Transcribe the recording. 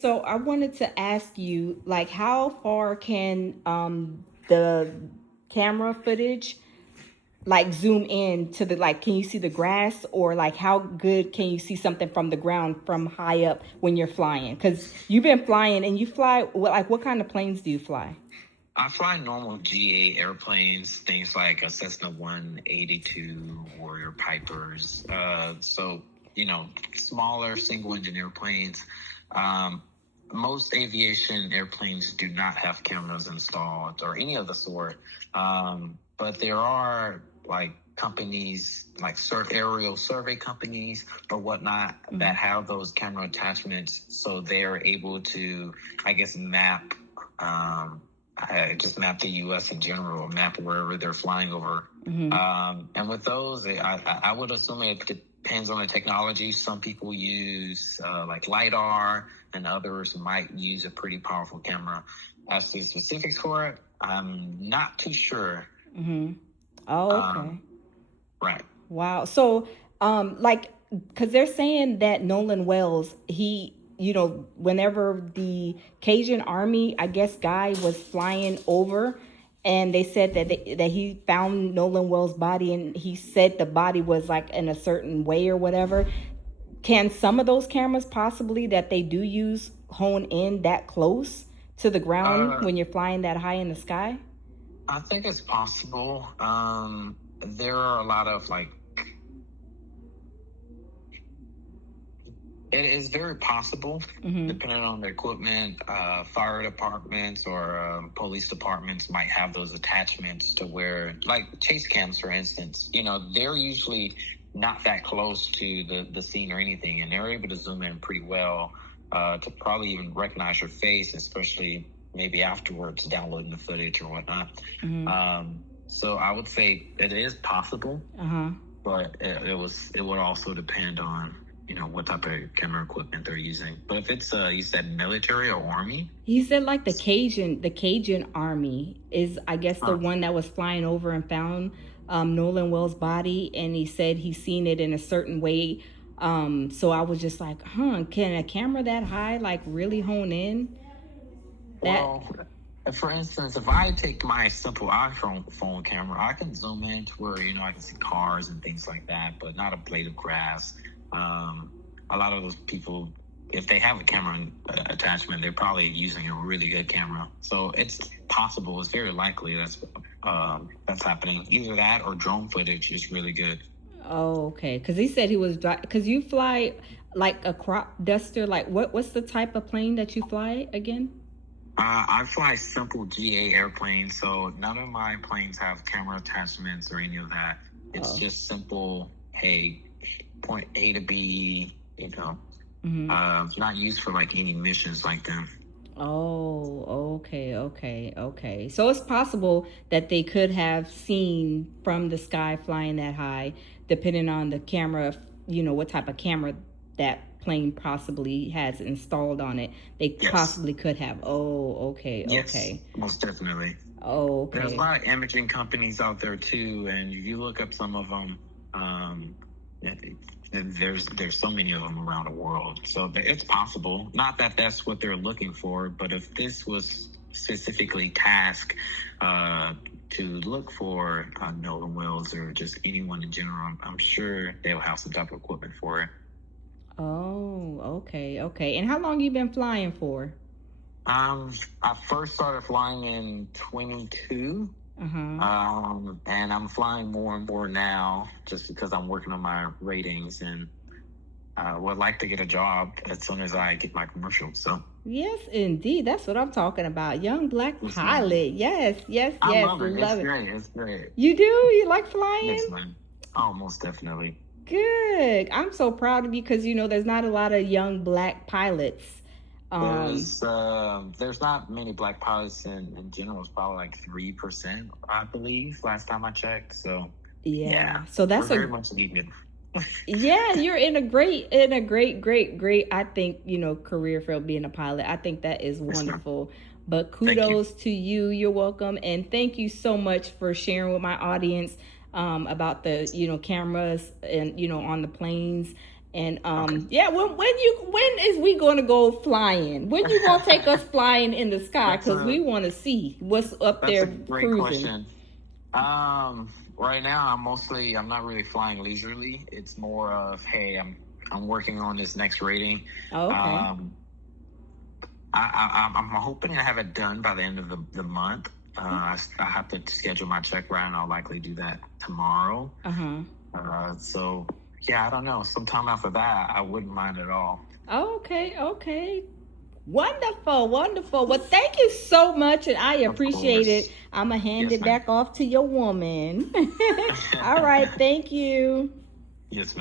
So I wanted to ask you, like, how far can the camera footage like zoom in to the like? Can you see the grass, or like how good can you see something from the ground from high up when you're flying? Because you've been flying and you fly. What kind of planes do you fly? I fly normal GA airplanes, things like a Cessna 182, Warrior Pipers. Smaller single engine airplanes. Um, Most aviation airplanes do not have cameras installed or any of the sort. But there are like companies, like aerial survey companies or whatnot, that have those camera attachments. So they're able to, I guess, map. I just map the U.S. in general, map wherever they're flying over. And with those, I would assume it depends on the technology. Some people use like LiDAR, and others might use a pretty powerful camera. As to the specifics for it, I'm not too sure. Oh, okay. Right. Wow. So, like, because they're saying that Nolan Wells, whenever the Cajun Army, I guess, guy was flying over, and they said that he found Nolan Wells' body, and he said the body was like in a certain way or whatever. Can some of those cameras possibly that they do use hone in that close to the ground when you're flying that high in the sky? I think it's possible. There are a lot of it is very possible, depending on the equipment. Fire departments or police departments might have those attachments to where, like chase cams, for instance, they're usually not that close to the scene or anything, and they're able to zoom in pretty well to probably even recognize your face, especially maybe afterwards downloading the footage or whatnot. So I would say it is possible, but it would also depend on what type of camera equipment they're using. But if it's you said military or army? He said like the Cajun Army is, I guess, the one that was flying over and found Nolan Wells' body, and he said he's seen it in a certain way. So I was just like, can a camera that high like really hone in? Well, for instance, if I take my simple iPhone camera, I can zoom in to where I can see cars and things like that, but not a blade of grass. A lot of those people, if they have a camera attachment, they're probably using a really good camera. So it's possible. It's very likely that's happening. Either that or drone footage is really good. Oh, okay. Because he said he was because you fly like a crop duster. Like what's the type of plane that you fly again? I fly simple GA airplanes, so none of my planes have camera attachments or any of that. It's just simple, hey, point A to B, not used for like any missions like them. Oh, okay. So it's possible that they could have seen from the sky flying that high, depending on the camera, what type of camera that plane possibly has installed on it. They possibly could have. Oh, okay. Yes, most definitely. Oh, okay. There's a lot of imaging companies out there too, and if you look up some of them, there's so many of them around the world. So it's possible. Not that that's what they're looking for, but if this was specifically tasked to look for Nolan Wells or just anyone in general, I'm sure they'll have some type of equipment for it. Oh, okay. And how long you been flying for? I first started flying in 22. And I'm flying more and more now just because I'm working on my ratings and would like to get a job as soon as I get my commercial. So yes, indeed. That's what I'm talking about. Young black pilot. Yes. I love it. It's great. You do? You like flying? Yes, ma'am. Oh, most definitely. Good. I'm so proud of you because, there's not a lot of young black pilots. There's not many black pilots in general. It's probably like 3%, I believe, last time I checked. So yeah. So that's very much needed. Yeah, you're in a great, I think, career for being a pilot. I think that is wonderful. But kudos to you. You're welcome. And thank you so much for sharing with my audience about the, cameras and, on the planes And Okay. yeah, when is we gonna go flying? When you gonna take us flying in the sky? That's Because a we want to see what's up that's a there great cruising. question. Right now I'm not really flying leisurely. It's more of, hey, I'm working on this next rating. Oh, okay. Um, I'm hoping to have it done by the end of the month. I have to schedule my check ride, and I'll likely do that tomorrow. Uh-huh. So yeah, I don't know. Sometime after that, I wouldn't mind at all. Okay, okay. Wonderful, wonderful. Well, thank you so much, and I Of appreciate it. course. I'm going to hand Yes, it ma'am. back off to your woman. All right, thank you. Yes, ma'am.